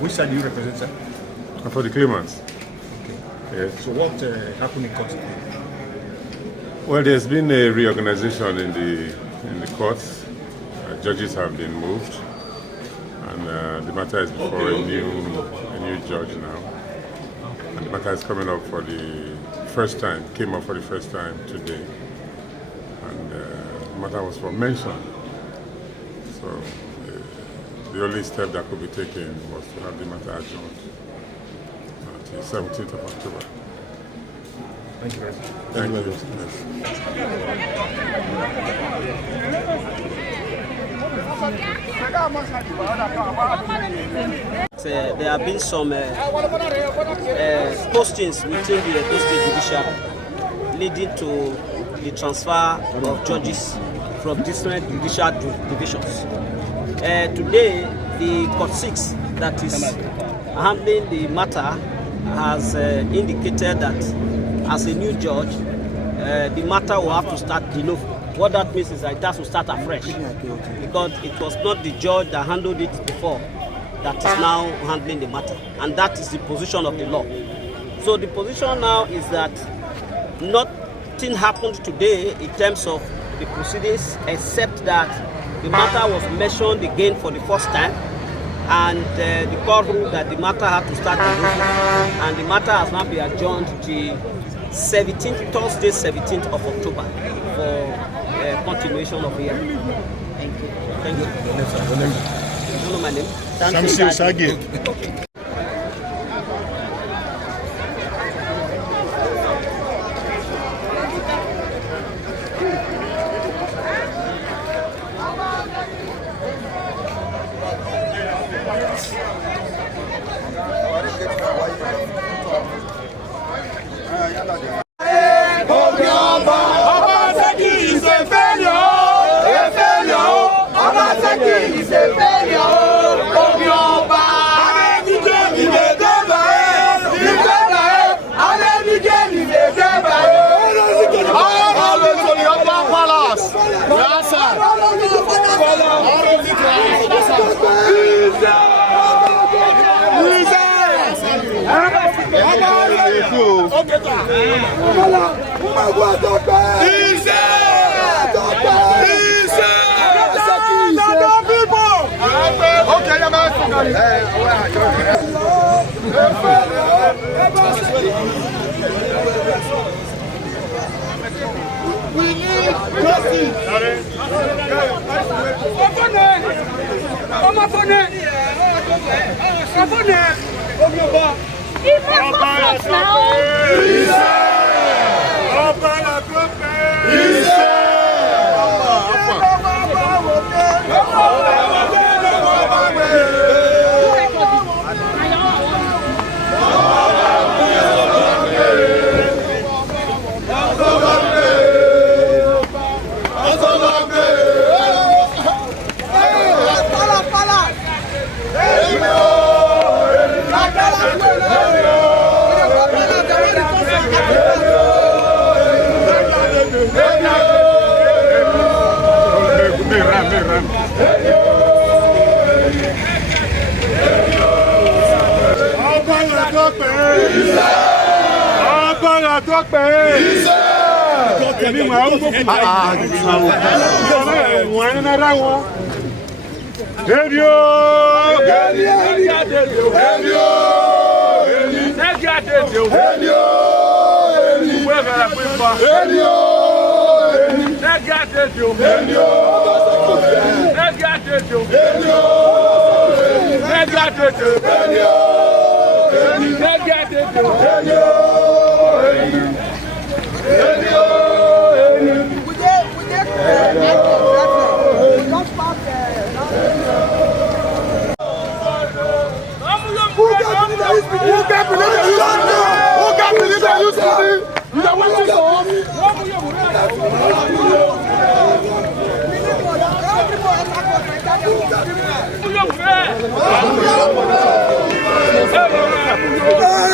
Which side do you represent, sir? For the claimants. Okay. So what happened in court? Well, there's been a reorganization in the courts. Judges have been moved, and the matter is before a new judge now. And the matter is coming up for the first time. Came up for the first time today, and the matter was for mention. So the only step that could be taken was to have the matter adjourned until 17th of October. Thank you very much. Thank you. There have been some postings within the Edo State Judiciary leading to the transfer of judges from different judicial divisions. Today, the Court 6 that is handling the matter has indicated that as a new judge, the matter will have to start below. What that means is that it has to start afresh, because it was not the judge that handled it before that is now handling the matter, and that is the position of the law. So the position now is that nothing happened today in terms of the proceedings, except that the matter was mentioned again for the first time, and the court ruled that the matter had to start below, and the matter has now been adjourned to Thursday, 17th of October for continuation of the hearing. Thank you. Thank you. Your name, sir. Your name? You know my name? Samson Sagi. We need justice. Who Go!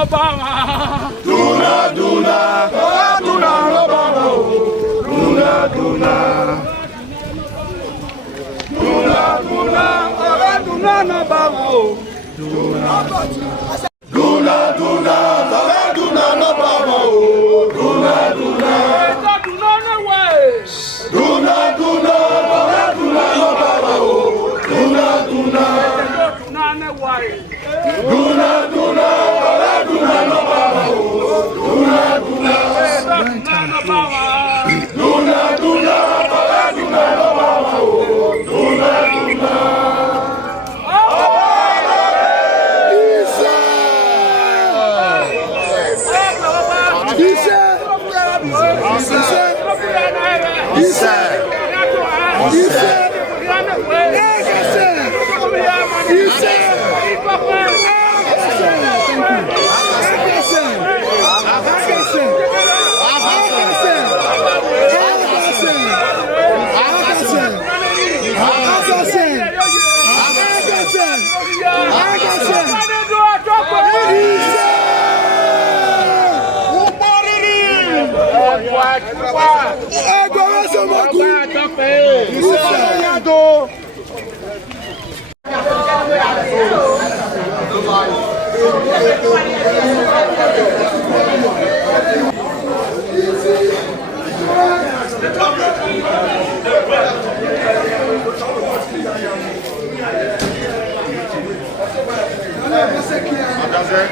ló bá wa. Dúnadúnà, ọ̀rẹ́ dúnà ló bá wa o. Dúnadúnà. Dúnadúnà, ọ̀rẹ́ dúnà ló bá wa o. Dúnadúnà, ọ̀rẹ́ dúnà ló bá wa o. Dúnadúnà. Ètò dúnà ní wẹ̀. Dúnadúnà, ọ̀rẹ́ dúnà ló bá wa o. Dúnadúnà. Ètò dúnà ní wẹ̀. Dúnadúnà, ọ̀rẹ́ dúnà ló bá wa o. Dúnadúnà. Ètò dúnà ló bá wa. Dúnadúnà, ọ̀rẹ́ dúnà ló bá wa o. Dúnadúnà.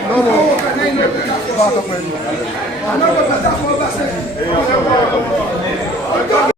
No more.